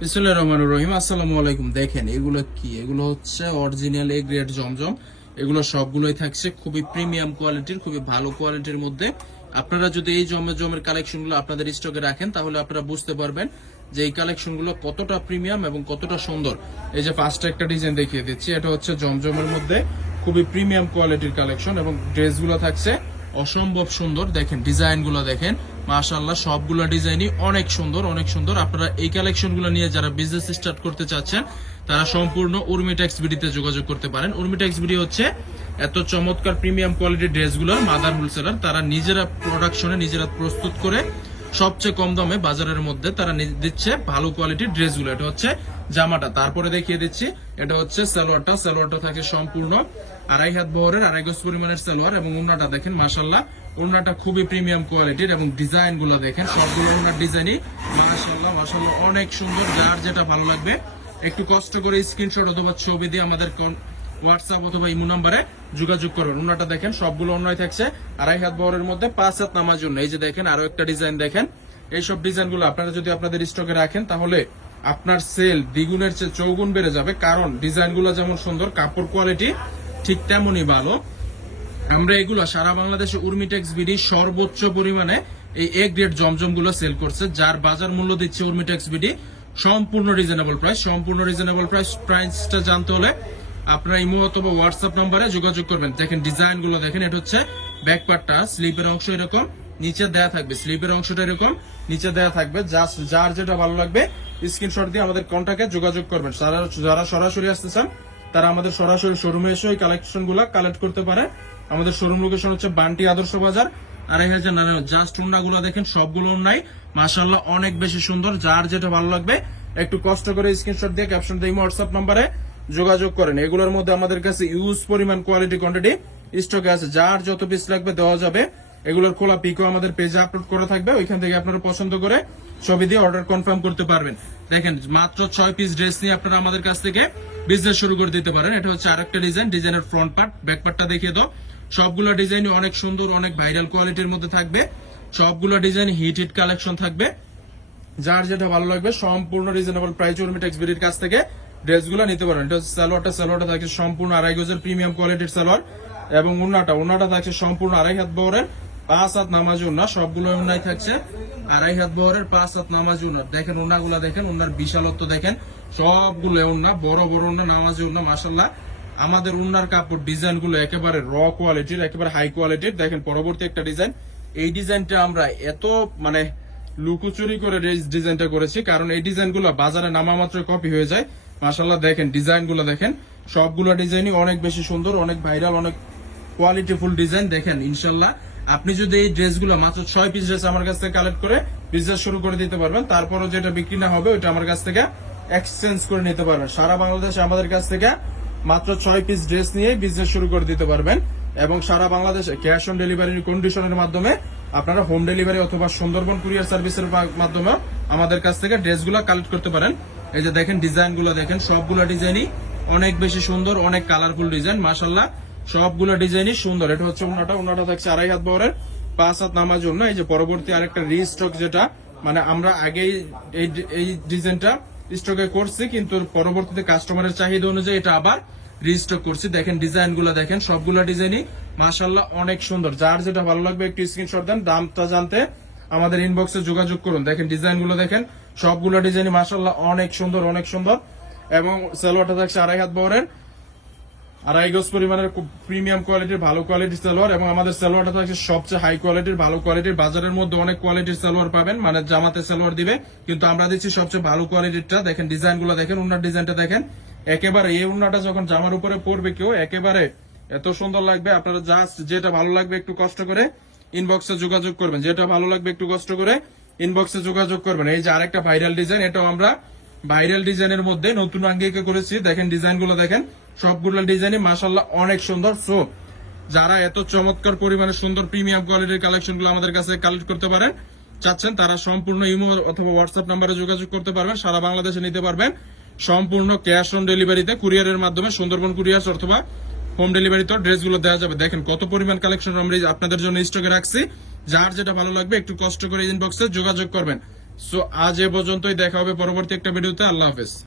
বিসমিল্লাহির রহমানির রহিম। আসসালামু আলাইকুম। দেখেন এগুলো কি, এগুলো হচ্ছে অরিজিনাল এ গ্রেড জমজম। এগুলো সবগুলোই থাকছে খুবই প্রিমিয়াম কোয়ালিটির, খুবই ভালো কোয়ালিটির মধ্যে। আপনারা যদি এই জমের কালেকশনগুলো আপনাদের স্টকে রাখেন তাহলে আপনারা বুঝতে পারবেন যে এই কালেকশনগুলো কতটা প্রিমিয়াম এবং কতটা সুন্দর। এই যে ফার্স্টে একটা ডিজাইন দেখিয়ে দিচ্ছি, এটা হচ্ছে জমজমের মধ্যে খুবই প্রিমিয়াম কোয়ালিটির কালেকশন এবং ড্রেসগুলো থাকছে অসম্ভব সুন্দর। দেখেন ডিজাইনগুলো দেখেন, মাশাআল্লাহ সবগুলো ডিজাইনই অনেক সুন্দর, অনেক সুন্দর। আপনারা এই কালেকশনগুলো নিয়ে যারা বিজনেস স্টার্ট করতে চাচ্ছেন তারা সম্পূর্ণ উর্মিটেক্স বিডিতে যোগাযোগ করতে পারেন। উর্মিটেক্স বিডি হচ্ছে এত চমৎকার প্রিমিয়াম কোয়ালিটির ড্রেসগুলোর মাদার হোলসেলার। তারা নিজেরা প্রোডাকশনে নিজেরা প্রস্তুত করে সবচেয়ে কম দামে বাজারের মধ্যে তারা দিচ্ছে ভালো কোয়ালিটির ড্রেসগুলো। এটা হচ্ছে জামাটা, তারপরে দেখিয়ে দিচ্ছি এটা হচ্ছে সালোয়ারটা। সালোয়ারটা থাকে সম্পূর্ণ আড়াই হাত বহরের, আড়াই গজ পরিমাণের সালোয়ার এবং ওড়নাটা দেখেন মাশাআল্লাহ, ওড়নাটা খুবই প্রিমিয়াম কোয়ালিটির এবং ডিজাইন গুলো দেখেন সবগুলো ওড়নার ডিজাইনই মাশাআল্লাহ মাশাআল্লাহ অনেক সুন্দর। যার যেটা ভালো লাগবে একটু কষ্ট করে স্ক্রিনশট অথবা ছবি দিয়ে আমাদের হোয়াটসঅ্যাপ অথবা ইমো নাম্বারে যোগাযোগ করবেন। ওড়নাটা দেখেন সবগুলো ওড়নায় থাকছে আড়াই হাত বহরের মধ্যে 5 হাত নামার জন্য। এই যে দেখেন আরো একটা ডিজাইন দেখেন। এইসব ডিজাইনগুলো আপনারা যদি আপনাদের স্টকে রাখেন তাহলে আপনার সেল দ্বিগুণের চেয়ে চৌগুণ বেড়ে যাবে, কারণ ডিজাইনগুলো যেমন সুন্দর, কাপড় কোয়ালিটি ঠিক তেমনই ভালো। আমরা এগুলো সারা বাংলাদেশে উর্মিটেক্স বিডি সর্বোচ্চ পরিমাণে এই এ গ্রেড জমজম গুলো সেল করছে, যার বাজার মূল্য দিচ্ছে উর্মিটেক্স বিডি সম্পূর্ণ রিজনেবল প্রাইস। সম্পূর্ণ রিজনেবল প্রাইসটা জানতে হলে আপনারা ইমো অথবা হোয়াটসঅ্যাপ নম্বরে যোগাযোগ করবেন। দেখেন ডিজাইন গুলো দেখেন, এটা হচ্ছে ব্যাক পার্টটা, স্লিপের অংশ এরকম নিচে দেয়া থাকবে, স্লিপের অংশটা এরকম নিচে দেয়া থাকবে। যার যেটা ভালো লাগবে স্ক্রিনশট দিয়ে আমাদের কন্টাক্টে যোগাযোগ করবেন। যারা সরাসরি আসতে চান তারা আমাদের সরাসরি শোরুমে এসে ওই কালেকশন গুলা কালেক্ট করতে পারে। আমাদের শোরুম লোকেশন হচ্ছে বান্টি আদর্শ বাজার, 2500 জাস্ট ওড়নাগুলো দেখেন সবগুলো ওড়নাই মাশাআল্লাহ অনেক বেশি সুন্দর। যার যেটা ভালো লাগবে একটু কষ্ট করে স্ক্রিনশট দিয়ে ক্যাপশন দিয়ে হোয়াটসঅ্যাপ নম্বরে যোগাযোগ করেন। এগুলোর মধ্যে আমাদের কাছে ইউজ পরিমাণ কোয়ালিটি কোয়ান্টিটি স্টকে আছে, যার যত পিস লাগবে দেওয়া যাবে। এগুলোর খোলা পিকও আমাদের পেজে আপলোড করা থাকবে, ওইখান থেকে আপনারা পছন্দ করে ছবি দিয়ে অর্ডার কনফার্ম করতে পারবেন। দেখেন মাত্র 6 পিস ড্রেস নিয়ে আপনারা আমাদের কাছ থেকে বিজনেস শুরু করে দিতে পারেন। এটা হচ্ছে আরেকটা ডিজাইন, ডিজাইনের ফ্রন্ট পার্ট, ব্যাক পার্টটা দেখিয়ে দাও। সবগুলো ডিজাইন অনেক সুন্দর, অনেক ভাইরাল কোয়ালিটির মধ্যে থাকবে। সবগুলো ডিজাইন হিট কালেকশন থাকবে। যার যেটা ভালো লাগবে সম্পূর্ণ রিজনেবল প্রাইস উর্মিটেক্স বিডির কাছ থেকে ড্রেসগুলো নিতে পারেন। এটা হচ্ছে সালোয়ারটা থাকছে সম্পূর্ণ আড়াই গজের প্রিমিয়াম কোয়ালিটির সালোয়ার এবং ওড়নাটা থাকছে সম্পূর্ণ আড়াই হাত বহরের 5 হাত নামাজ ওড়না। সবগুলো ওড়নাই থাকছে আড়াই হাত বহরের 5 হাত নামাজ ওড়না। দেখেন ওড়নাগুলো দেখেন, ওড়নার বিশালত্ব দেখেন, সবগুলো ওড়না বড় বড় ওড়না, নামাজি ওড়না। মাশাআল্লাহ আমাদের ওড়নার কাপড় ডিজাইন গুলো একেবারে র কোয়ালিটির, একেবারে হাই কোয়ালিটির। দেখেন পরবর্তী একটা ডিজাইন, এই ডিজাইনটা আমরা এত মানে লুকোচুরি করে ডিজাইনটা করেছি, কারণ এই ডিজাইনগুলো বাজারে নামা মাত্র কপি হয়ে যায়। মাশাআল্লাহ দেখেন ডিজাইনগুলো দেখেন, সবগুলো ডিজাইনই অনেক বেশি সুন্দর, অনেক ভাইরাল, অনেক কোয়ালিটিফুল ডিজাইন। দেখেন ইনশাল্লাহ আপনি যদি এই ড্রেসগুলো মাত্র 6 পিস ড্রেস আমার কাছ থেকে কালেক্ট করে বিজনেস শুরু করে দিতে পারবেন। তারপরও যেটা বিক্রি না হবে ওইটা আমার কাছ থেকে এক্সচেঞ্জ করে নিতে পারবেন। সারা বাংলাদেশে আমাদের কাছ থেকে মাত্র 6 পিস ড্রেস নিয়ে বিজনেস শুরু করে দিতে পারবেন এবং সারা বাংলাদেশে ক্যাশ অন ডেলিভারির কন্ডিশনের মাধ্যমে আপনারা হোম ডেলিভারি অথবা সুন্দরবন কুরিয়ার সার্ভিসের মাধ্যমে আমাদের কাছ থেকে ড্রেসগুলো কালেক্ট করতে পারেন। এই যে দেখেন ডিজাইনগুলো দেখেন, সবগুলো ডিজাইনই অনেক বেশি সুন্দর, অনেক কালারফুল ডিজাইন। মাশাআল্লাহ সবগুলো ডিজাইনই সুন্দর। এটা হচ্ছে ওড়নাটা থাকছে আড়াই হাত বহরের 5 হাত নামার জন্য। এই যে পরবর্তী আরেকটা রিস্টক, যেটা মানে আমরা আগেই এই ডিজাইনটা স্টকে করছি, কিন্তু পরবর্তীতে কাস্টমারের চাহিদা অনুযায়ী এটা আবার রিস্টক করছি। দেখেন ডিজাইনগুলো দেখেন, সবগুলো ডিজাইনই মাশাআল্লাহ অনেক সুন্দর। যার যেটা ভালো লাগবে একটু স্ক্রিনশট দেন, দামটা জানতে আমাদের ইনবক্সে যোগাযোগ করুন। দেখেন ডিজাইনগুলো দেখেন, সবগুলো ডিজাইনই মাশাআল্লাহ অনেক সুন্দর, অনেক সুন্দর। এবং সালোয়ারটা থাকছে আড়াই হাত বহরের, আড়াই গজ পরিমাণের প্রিমিয়াম কোয়ালিটির ভালো কোয়ালিটির সালোয়ার এবং আমাদের সালোয়ারটা থাকছে সবচেয়ে হাই কোয়ালিটির, ভালো কোয়ালিটির। বাজারের মধ্যে অনেক কোয়ালিটির সালোয়ার পাবেন, মানে জামাতে সালোয়ার দিবে, কিন্তু আমরা দিচ্ছি সবচেয়ে ভালো কোয়ালিটিরটা। দেখেন ডিজাইনগুলো দেখেন, ওনার ডিজাইনটা দেখেন, একেবারে এই ওড়নাটা যখন জামার উপরে পরবে কেউ একেবারে এত সুন্দর লাগবে। আপনারা জাস্ট যেটা ভালো লাগবে একটু কষ্ট করে ইনবক্সে যোগাযোগ করবেন, যেটা ভালো লাগবে একটু কষ্ট করে ইনবক্সে যোগাযোগ করবেন। এই যে আরেকটা ভাইরাল ডিজাইন, এটাও আমরা ভাইরাল ডিজাইনের মধ্যে নতুন আঙ্গিকে করেছি। দেখেন ডিজাইনগুলো দেখেন, সবগুলো ডিজাইনই মাশাআল্লাহ অনেক সুন্দর। সো যারা এত চমৎকার পরিমাণে সুন্দর প্রিমিয়াম কোয়ালিটির কালেকশনগুলো আমাদের কাছে কালেক্ট করতে পারেন চাচ্ছেন, তারা সম্পূর্ণ ইমো অথবা হোয়াটসঅ্যাপ নাম্বারে যোগাযোগ করতে পারবেন। সারা বাংলাদেশে নিতে পারবেন সম্পূর্ণ ক্যাশ অন ডেলিভারিতে, কুরিয়ারের মাধ্যমে সুন্দরবন কুরিয়ার অথবা হোম ডেলিভারিতে ড্রেসগুলো দেওয়া যাবে। দেখেন কত পরিমাণ কালেকশন আমরা আপনাদের জন্য স্টকে রাখছি। যার যেটা ভালো লাগবে একটু কষ্ট করে ইনবক্সে যোগাযোগ করবেন। সো আজ এ পর্যন্তই, দেখা হবে পরবর্তী একটা ভিডিওতে। আল্লাহ হাফেজ।